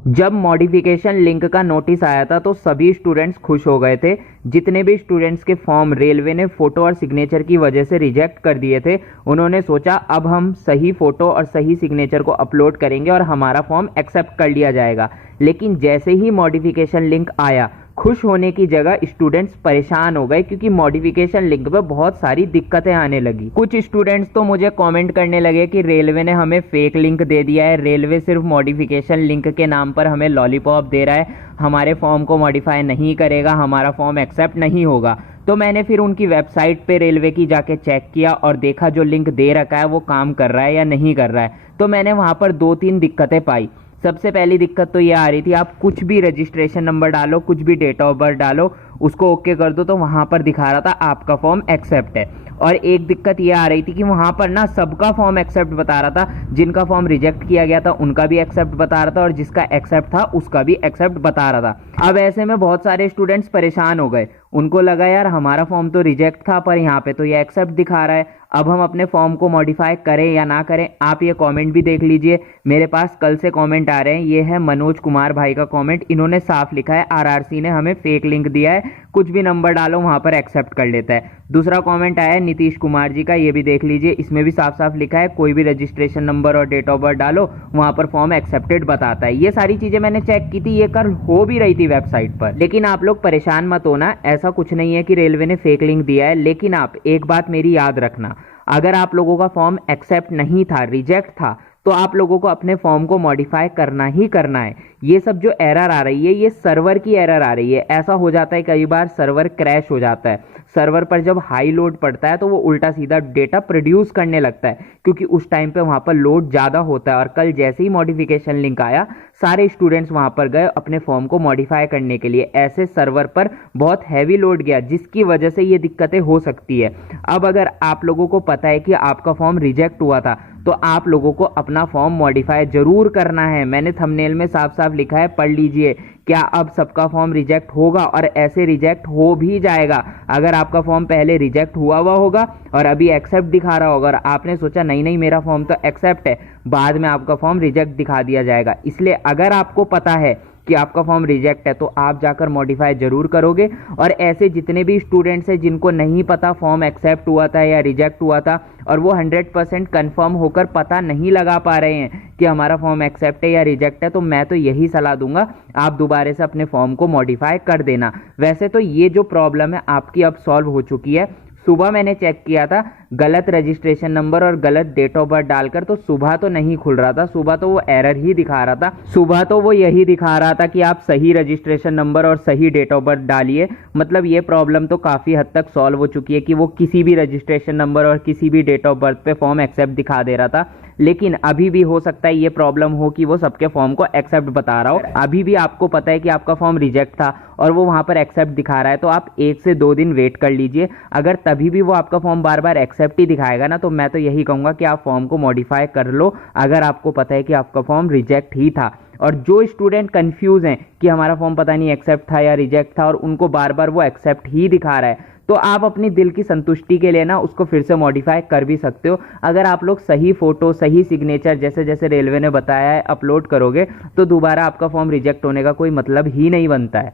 जब modification link का notice आया था तो सभी स्टूडेंट्स खुश हो गए थे। जितने भी स्टूडेंट्स के फॉर्म रेलवे ने फ़ोटो और सिग्नेचर की वजह से रिजेक्ट कर दिए थे, उन्होंने सोचा अब हम सही फ़ोटो और सही सिग्नेचर को अपलोड करेंगे और हमारा फॉर्म एक्सेप्ट कर लिया जाएगा। लेकिन जैसे ही मॉडिफिकेशन लिंक आया, खुश होने की जगह स्टूडेंट्स परेशान हो गए, क्योंकि मॉडिफिकेशन लिंक पे बहुत सारी दिक्कतें आने लगी। कुछ स्टूडेंट्स तो मुझे कमेंट करने लगे कि रेलवे ने हमें फेक लिंक दे दिया है, रेलवे सिर्फ मॉडिफिकेशन लिंक के नाम पर हमें लॉलीपॉप दे रहा है, हमारे फॉर्म को मॉडिफाई नहीं करेगा, हमारा फॉर्म एक्सेप्ट नहीं होगा। तो मैंने फिर उनकी वेबसाइट पे रेलवे की जाके चेक किया और देखा जो लिंक दे रखा है वो काम कर रहा है या नहीं कर रहा है। तो मैंने वहाँ पर 2-3 दिक्कतें पाई। सबसे पहली दिक्कत तो ये आ रही थी, आप कुछ भी रजिस्ट्रेशन नंबर डालो, कुछ भी डेट ऑफ बर्थ डालो, उसको ओके कर दो तो वहाँ पर दिखा रहा था आपका फॉर्म एक्सेप्ट है। और एक दिक्कत ये आ रही थी कि वहाँ पर ना सबका फॉर्म एक्सेप्ट बता रहा था, जिनका फॉर्म रिजेक्ट किया गया था उनका भी एक्सेप्ट बता रहा था और जिसका एक्सेप्ट था उसका भी एक्सेप्ट बता रहा था। अब ऐसे में बहुत सारे स्टूडेंट्स परेशान हो गए, उनको लगा यार हमारा फॉर्म तो रिजेक्ट था पर यहाँ पे तो ये एक्सेप्ट दिखा रहा है, अब हम अपने फॉर्म को मॉडिफाई करें या ना करें। आप ये कमेंट भी देख लीजिए, मेरे पास कल से कमेंट आ रहे हैं। ये है मनोज कुमार भाई का कमेंट, इन्होंने साफ लिखा है आरआरसी ने हमें फेक लिंक दिया है, कुछ भी नंबर डालो वहां पर एक्सेप्ट कर लेता है। दूसरा कमेंट आया है नीतीश कुमार जी का, ये भी देख लीजिए, इसमें भी साफ साफ लिखा है कोई भी रजिस्ट्रेशन नंबर और डेट ऑफ बर्थ डालो वहां पर फॉर्म एक्सेप्टेड बताता है। ये सारी चीजें मैंने चेक की थी, ये कल हो भी रही थी वेबसाइट पर। लेकिन आप लोग परेशान मत होना, ऐसा कुछ नहीं है कि रेलवे ने फेक लिंक दिया है। लेकिन आप एक बात मेरी याद रखना, अगर आप लोगों का फॉर्म एक्सेप्ट नहीं था, रिजेक्ट था, तो आप लोगों को अपने फॉर्म को मॉडिफाई करना ही करना है। ये सब जो एरर आ रही है ये सर्वर की एरर आ रही है। ऐसा हो जाता है कई बार सर्वर क्रैश हो जाता है, सर्वर पर जब हाई लोड पड़ता है तो वो उल्टा सीधा डेटा प्रोड्यूस करने लगता है, क्योंकि उस टाइम पे वहाँ पर लोड ज़्यादा होता है। और कल जैसे ही मॉडिफिकेशन लिंक आया, सारे स्टूडेंट्स वहाँ पर गए अपने फॉर्म को मॉडिफाई करने के लिए। ऐसे सर्वर पर बहुत हैवी लोड गया, जिसकी वजह से ये दिक्कतें हो सकती है। अब अगर आप लोगों को पता है कि आपका फॉर्म रिजेक्ट हुआ था, तो आप लोगों को अपना फॉर्म मॉडिफाई जरूर करना है। मैंने थंबनेल में साफ साफ लिखा है, पढ़ लीजिए। क्या अब सबका फॉर्म रिजेक्ट होगा? और ऐसे रिजेक्ट हो भी जाएगा। अगर आपका फॉर्म पहले रिजेक्ट हुआ होगा और अभी एक्सेप्ट दिखा रहा होगा और आपने सोचा नहीं नहीं मेरा फॉर्म तो एक्सेप्ट है, बाद में आपका फॉर्म रिजेक्ट दिखा दिया जाएगा। इसलिए अगर आपको पता है कि आपका फॉर्म रिजेक्ट है तो आप जाकर मॉडिफाई जरूर करोगे। और ऐसे जितने भी स्टूडेंट्स हैं जिनको नहीं पता फॉर्म एक्सेप्ट हुआ था या रिजेक्ट हुआ था और वो 100% कंफर्म होकर पता नहीं लगा पा रहे हैं कि हमारा फॉर्म एक्सेप्ट है या रिजेक्ट है, तो मैं तो यही सलाह दूंगा, आप दोबारा से अपने फॉर्म को मॉडिफाई कर देना। वैसे तो ये जो प्रॉब्लम है आपकी अब सॉल्व हो चुकी है। सुबह मैंने चेक किया था, गलत रजिस्ट्रेशन नंबर और गलत डेट ऑफ बर्थ डालकर तो सुबह तो नहीं खुल रहा था, सुबह तो वो एरर ही दिखा रहा था। सुबह तो वो यही दिखा रहा था कि आप सही रजिस्ट्रेशन नंबर और सही डेट ऑफ बर्थ डालिए। मतलब ये प्रॉब्लम तो काफ़ी हद तक सॉल्व हो चुकी है कि वो किसी भी रजिस्ट्रेशन नंबर और किसी भी डेट ऑफ बर्थ पे फॉर्म एक्सेप्ट दिखा दे रहा था। लेकिन अभी भी हो सकता है ये प्रॉब्लम हो कि वो सबके फॉर्म को एक्सेप्ट बता रहा हो। अभी भी आपको पता है कि आपका फॉर्म रिजेक्ट था और वो वहां पर एक्सेप्ट दिखा रहा है, तो आप 1 से 2 दिन वेट कर लीजिए। अगर तभी भी वो आपका फॉर्म बार बार एक्सेप्ट ही दिखाएगा ना, तो मैं तो यही कहूंगा कि आप फॉर्म को मॉडिफाई कर लो, अगर आपको पता है कि आपका फॉर्म रिजेक्ट ही था। और जो स्टूडेंट कंफ्यूज हैं कि हमारा फॉर्म पता नहीं एक्सेप्ट था या रिजेक्ट था और उनको बार बार वो एक्सेप्ट ही दिखा रहा है, तो आप अपनी दिल की संतुष्टि के लिए ना उसको फिर से मॉडिफाई कर भी सकते हो। अगर आप लोग सही फोटो, सही सिग्नेचर जैसे जैसे रेलवे ने बताया है अपलोड करोगे, तो दोबारा आपका फॉर्म रिजेक्ट होने का कोई मतलब ही नहीं बनता है।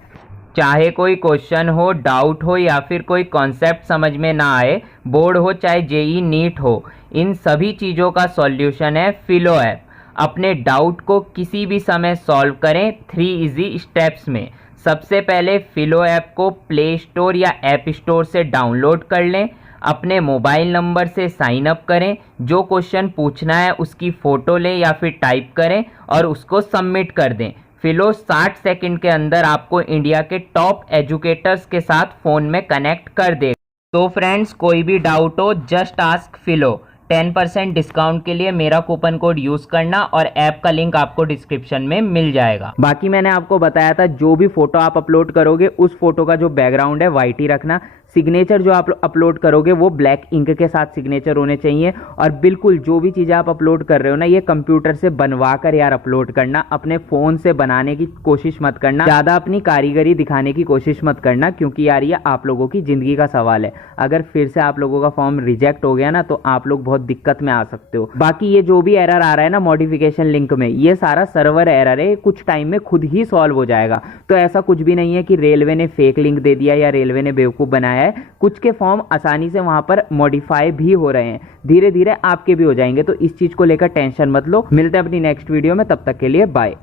चाहे कोई क्वेश्चन हो, डाउट हो या फिर कोई कॉन्सेप्ट समझ में ना आए, बोर्ड हो चाहे जेई नीट हो, इन सभी चीज़ों का सॉल्यूशन है फिलो ऐप। अपने डाउट को किसी भी समय सॉल्व करें 3 इजी स्टेप्स में। सबसे पहले फिलो ऐप को प्ले स्टोर या ऐप स्टोर से डाउनलोड कर लें, अपने मोबाइल नंबर से साइन अप करें, जो क्वेश्चन पूछना है उसकी फ़ोटो लें या फिर टाइप करें और उसको सबमिट कर दें। फिलो 60 सेकंड के अंदर आपको इंडिया के टॉप एजुकेटर्स के साथ फ़ोन में कनेक्ट कर देगा। तो फ्रेंड्स, कोई भी डाउट हो जस्ट आस्क फिलो। 10% डिस्काउंट के लिए मेरा कूपन कोड यूज़ करना और ऐप का लिंक आपको डिस्क्रिप्शन में मिल जाएगा। बाकी मैंने आपको बताया था जो भी फोटो आप अपलोड करोगे उस फोटो का जो बैकग्राउंड है वाइट ही रखना। सिग्नेचर जो आप अपलोड करोगे वो ब्लैक इंक के साथ सिग्नेचर होने चाहिए। और बिल्कुल जो भी चीज़ें आप अपलोड कर रहे हो ना, ये कंप्यूटर से बनवा कर यार अपलोड करना, अपने फ़ोन से बनाने की कोशिश मत करना, ज़्यादा अपनी कारीगरी दिखाने की कोशिश मत करना, क्योंकि यार ये आप लोगों की ज़िंदगी का सवाल है। अगर फिर से आप लोगों का फॉर्म रिजेक्ट हो गया ना, तो आप लोग बहुत दिक्कत में आ सकते हो। बाकी ये जो भी एरर आ रहा है ना मॉडिफिकेशन लिंक में, ये सारा सर्वर एरर है, कुछ टाइम में खुद ही सॉल्व हो जाएगा। तो ऐसा कुछ भी नहीं है कि रेलवे ने फेक लिंक दे दिया या रेलवे ने बेवकूफ़ बनाया है। कुछ के फॉर्म आसानी से वहां पर मॉडिफाई भी हो रहे हैं, धीरे धीरे आपके भी हो जाएंगे। तो इस चीज़ को लेकर टेंशन मत लो। मिलते हैं अपनी नेक्स्ट वीडियो में, तब तक के लिए बाय।